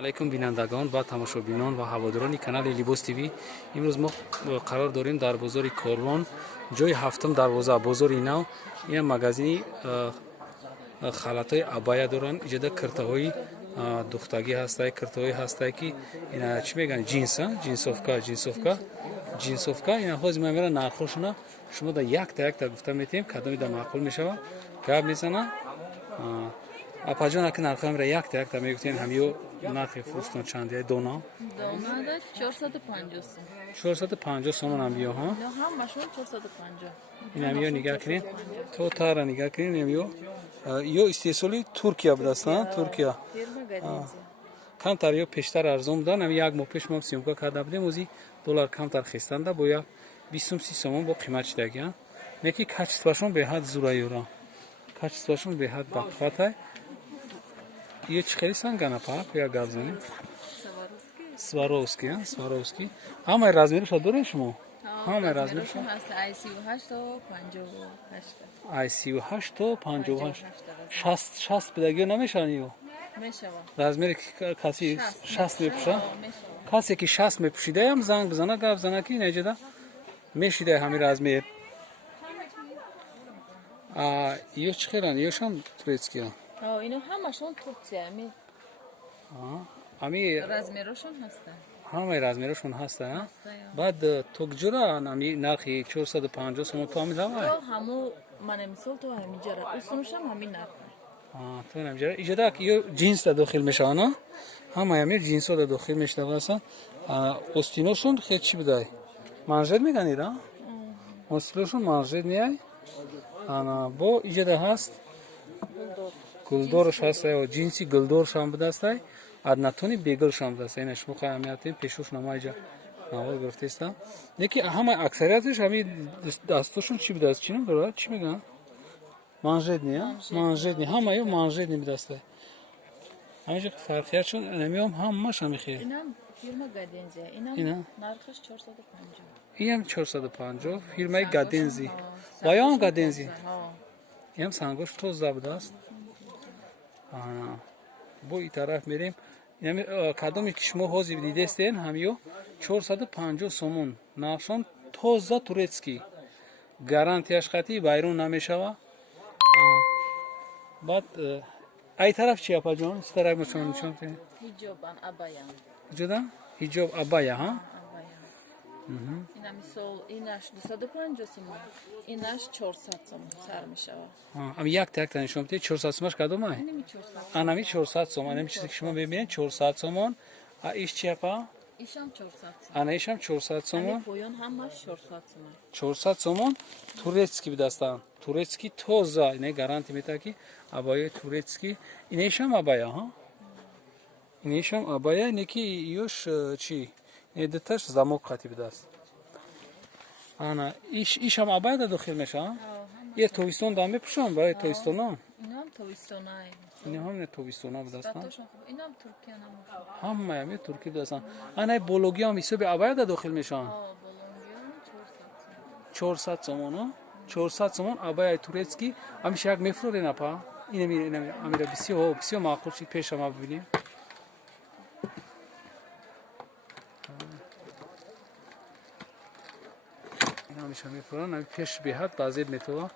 علیکم بینندگان و تماشابینان و هواداران کانال لیباس تیوی. امروز ما قرار داریم در بازار کاروان جای هفتم دروازه بازار نو. این مغازه خالاتای ابایا دارن. اینجا کرتاهای دختگی هستای کرتاهای هستای که اینا چی میگن جینسوفکا اینا خود میمیرن نرخشونه شما در یک تا گفتم میتیم کدومی در معقول میشه گاب میزنه اپاجون که نرخ میره یک تا میگفتین همیو نرخ فروشتن چنده دونا 450 سومن هم بیا ها نه هم ماشون 450 این همیو نگاه کنین تو تارا نگاه کنین همیو یو استیسولی ترکیه بدستان ترکیه کم تر یو پیشتر ارزون بودن هم یک ماه پیش ما سیمکا کرده بودیم اوزی دلار کم تر خستن ده باید 20 سومن با قیمت شده میگی کچستواشون به حد زورایورا کچستواشون به حد بقفته یه چی خیلی سنگانه پاپ یا گازونی سواروسکی همه رازمیرش دارین شما همه رازمیرش هست آی 38 آی 38 تا تا 58 58 60 بدگی نمیشن یو میشه رازمیر کسی 60 میپوشه کسی که 60 میپوشیده هم زنگ بزنه گپ بزنه که نجدا میشیده همین رازمیر یه چی خیرن یهشون ترکیه اینو همشون ترکیه امی رازمیرشون هستن همه رازمیرشون هستن بعد توکجورا امی نرخی 450 سوم تو همین روای تو همو من مثال تو همینجا را اصلش هم همین نرخ تو نمیجره اینجا که یه جنس داخل میشه نه همه امیر جنس رو داخل میشه واسه استینوشون خیلی چی بدای منجد میگن ایران استینوشون منجد میای انا با اینجا هست گلدورش هست و جنسی گلدورش هم بدست ادناتونی بیگلش هم بدست اینش مخامیاتی پیشوش نمایجا نوار گرفته است یکی همه اکثریتش همین دستشون چی بدست چی نمیداره چی میگن منجد همه یو منجد نمیدسته همینجا فرقیتشون نمیام همش همیخیه اینم فیرما گادنزی اینم نرخش 450 اینم 450 فیرمای گادنزی بایان گادنزی اینم سنگوش توز زبده است با این طرف میریم کدومی که شما حوضی دیده استین همیو 450 سومون نقشان توزا تورецکی گارانتیاش خطی بایرون نمیشوه بعد ای طرف چی اپا جان اس طرف مثلا نشون کنید هیجابان ابایا جدا هیجاب ابایا ها اینم مثال اینش 250 سوم اینش 400 سوم سر میشه ام یک تک نشون بدید 400 سومش کدومه اینمی 400 انمی 400 سوم اینم چیزی که شما ببینید 400 سومون ایش چی اپا ایشم 400 سوم انایشم 400 سومون پایان همش 400 سوم 400 سومون تورецکی بدستان تورецکی توزا اینه گارانتی میده که ابای تورецکی اینیشم ابایا ها اینیشم ابایا اینه که یوش چی ادتش زموک خطی بدست انا ایشم ابایا داخل میشه یه تویستون دام میپوشن برای تویستونا اینم تویستونای اینا هم تویستونا بدستان اینم ترکیه نموشه همه ترکی بدستان انا بولوگی هم ایسو به ابایا داخل میشن 400 سومون 400 سومون ابای تورецکی همیشه یک میفروره نپا اینه میره امیر بسیار معقول شد پیش ما ببینیم اینا همیشه میفرورن پیش به حد بازی میتوا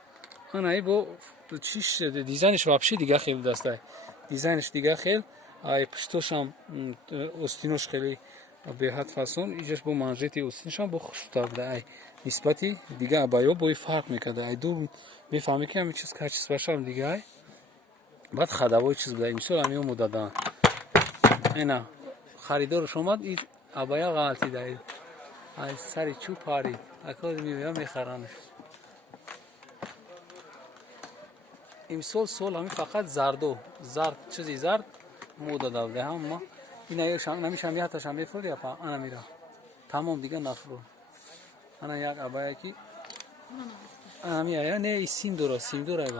انا ای با چیش دیزاینش واپسی دیگه خیلی دسته دیزاینش دیگه خیلی ای پشتوش هم استینوش خیلی به حد فاسون ایجاش با منجتی استینش هم با خوش تابده ای نسبتی دیگه ابایو بوی فرق میکرده ای دو میفهمی که همین چیز کاچس باشم دیگه ای بعد خداوی چیز بده مثلا همیو مدادن اینا خریدار شما این ابایا غلطی دارید ای سری چوب پاری اکاد میویا میخرانش امسال سال همین فقط زرد چیزی زرد مودا داده هم ما اینا یه شام نمیشم یا تا شام میفروری اپا انا میرا تمام دیگه نفرو انا یک ابایا کی انا میایا نه سیم دورای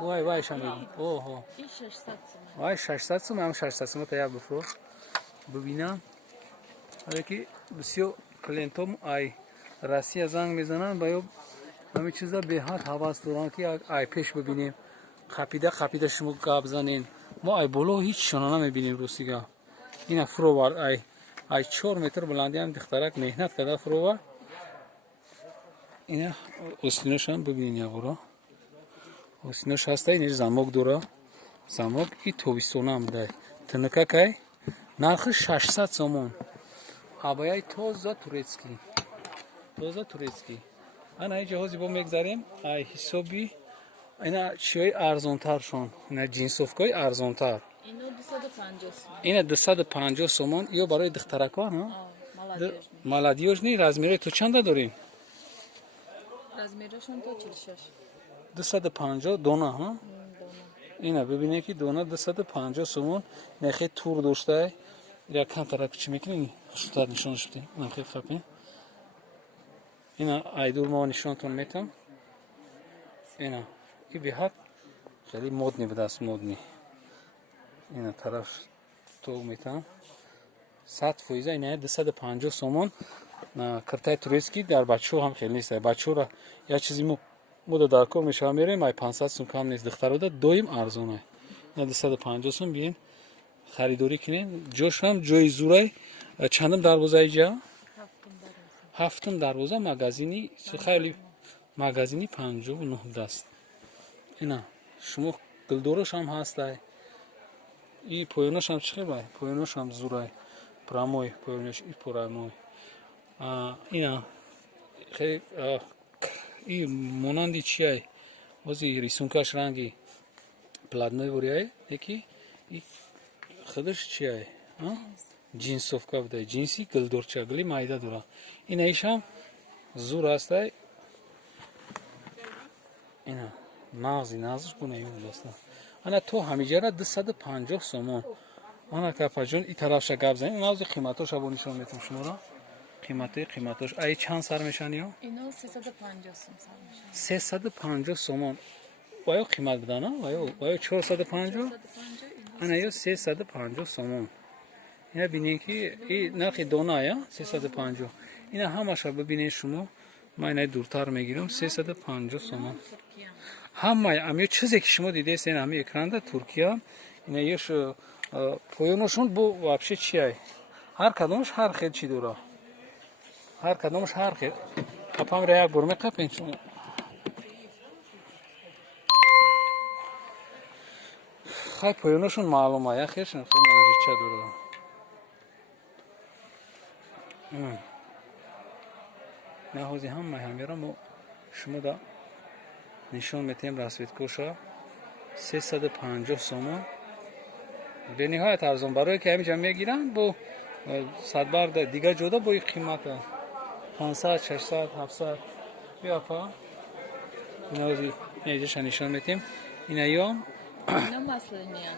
با وای شام اوه این 600 سوم وای 600 سوم هم 600 سوم تا یا بفرو ببینم حالا که بسیار کلینتوم ای راسی زنگ میزنن باید همه چیزا به حد حواس دارن که ای پیش ببینیم خپیده شما گاب زنین ما ای بولو هیچ شونا نمیبینیم روسیگا اینا فروور ای 4 متر بلندی هم دخترک مهنت کرده فروور. اینا استیناش هم ببینین یا برا استیناش هسته. اینش زمک دوره زمک ای توبیستونه هم ده تنکه که нархи 600 сомон. абояи тоза турецкӣ. Тоза турецкӣ. Ана ин ҷоҳози бо мегзарем. Ай ҳисоби ина чиёи арзонтар шон. Ина ҷинсовкаи арзонтар. Ино 250 сом. Ина 250 сомон. Ё барои духтаракон, а? Молодёжни размери то чанда дорем? Размерашон то 46. 250 дона, ҳа? Ина бибинед ки дона 250 сомон. Нахе тур доштае. Ира камтарак чӣ мекунем? Хуштар нишонаш бидем. Нахе хапе. Ина айдур мо нишонтон метам. Ина и беҳад хеле модни будааст, модни. Ина тараф то метам. 100% ина 250 сомон. На картаи турецкий дар бачаҳо ҳам хеле нест. Бачаҳора як чизи мода дар кор мешавам мерем, ай 500 сом кам нест. Духтарода доим арзон ай. Ина 250 сом биен харидорӣ кунем. Ҷош ҳам ҷои зурай. Чандам дарвозаи ҷа? ҳафтум дарвоза магазини хеле магазини 59 даст. Ина шумо гулдорош ҳам ҳастай. И поёнаш ҳам чӣ хеле? Поёнаш ҳам зурай. Прамой поёнаш и прамой. Ина хеле и монанди чиай? Ози рисункаш ранги пладной буряй, яки и худаш чиай? Ҷинсовка будай. Ҷинси гулдорча, гули майда дора. Ина ишам зур ҳастай. Ина мағзи назш гуна юм доста. Ана то ҳамиҷара 250 сомон. Ана капаҷон и тарафша гап занем. Мағзи қиматоша бо нишон метам шуморо. Қиматош. Ай чанд сар мешан ё? Ино 350 сом сар мешан. 350 сомон. Ваё қимат будана? Ваё 450? Ана ё 350 сомон. Ина бинем ки и нархи дона я 350. Ина ҳамаша бибинед шумо. Ман ина дуртар мегирам 350 сомон. Ҳамаи амё чизе ки шумо дидест ин ҳами экранда Туркия. Ина ёш поёношон бо вообще чи ай? Ҳар кадомаш ҳар хел чи дора. Ҳар кадомаш ҳар хел. Қапамра як бор меқапен шумо. Хай поёношон маълум ай, яхешон хел манҷича дора. наҳози ҳамаи ҳамеро мо шумо да нишон метем. Расветкоша 350 сомон. бениҳоят арзон. барое ки ҳамиҷа мегиранд бо садбарда дигар ҷода бо ин қимата 500 600 700 биёфа. наҳози инаҷаша нишон метем. Ина ём Ино маслиниян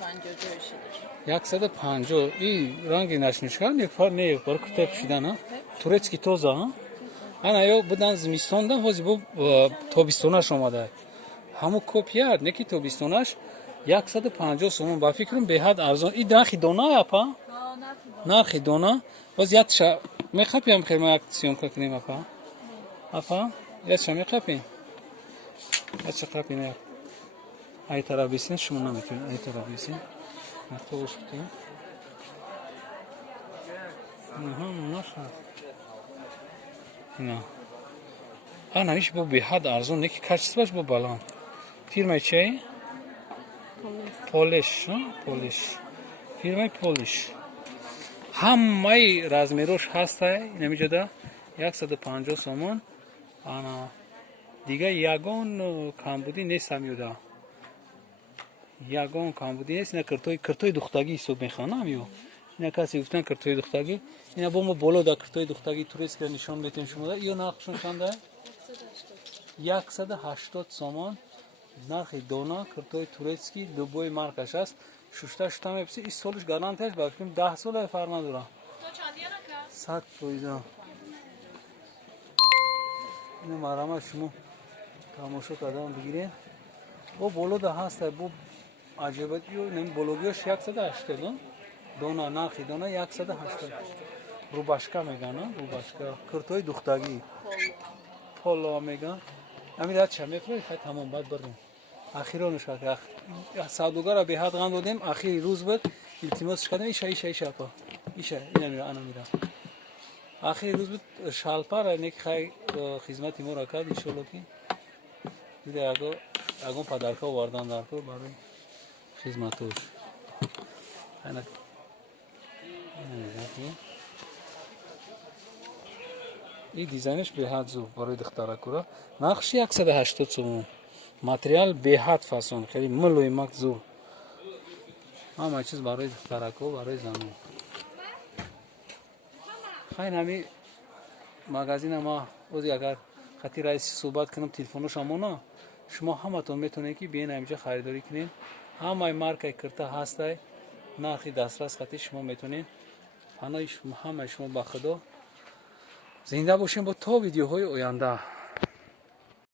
150 ҷойшидаш. 150. И ранги нашнишка не бар кутеб шидана. Турецки тоза. Ана ё будан зимистонда ҳози бо тобистонаш омада. Ҳамо копия не ки тобистонаш 150 сомон. Ба фикрам беҳад арзон. И нархи дона апа? Нархи дона. Боз ятша мехапиам хел ма як сёмка кунем апа. Апа? Ятша мехапем. Ятша хапем як. Ай тараф бисин шумо наметавонед. Ай тараф бисин. Нахтош бутем. Аҳа, монаша. Ина. Ана иш бо беҳад арзон, не ки качестваш бо баланд. Фирмаи чиай? Полиш, полиш. Фирмаи полиш. Ҳамаи размерош ҳастай. Намиҷода 150 сомон. Ана дига ягон камбудӣ нест ҳамёда. Ягон камбудӣ нест. Ина киртои духтагӣ ҳисоб мехонам ё. Ина касе гуфтан киртои духтагӣ. Ина бо мо боло да киртои духтагӣ турецкия нишон метем шумо да. Ё нархшон чанда? 180 сомон. нархи дона киртои турецкий дубои маркаш аст. шушта меписи. Ин солиш гарантияш балким 10 сола фарма дора. То чандияна ка? 100%. Ина марама шумо тамошо кардан бигирен. Бо боло да ҳастай бо аҷибат ё нем бологиёш 180. Дона нархи дона 180. рубашка меган, рубашка киртои духтагӣ. Поло меган. Амир ача мефрои хай тамом бад барем. Ахиронаш савдогара беҳад гам додем. Ахири рӯз буд. التماسش کردم ایشا پا ایشا اینا میره انا میره آخر روز بود شالپار اینک خای خدمت ما را کرد ان شاء الله که دیگه اگه پدرکا واردان دارکو برای خدمتوش اینا این دیزاینش به حد زو برای دخترک را نقشی 180 سوم ماتریال به حد فاسون خیلی ملوی مکزو همه چیز برای دخترک و برای زنو خیلی همی مغازین ما اوزی اگر خطی رئیسی صحبت کنم تلفنش همونا شما همتون میتونید که بیاین اینجا خریداری کنین همه مارکای کرتا هسته نرخی دسترس خطی شما میتونین همه شما با خدا زنده باشین با تا ویدیوهای آینده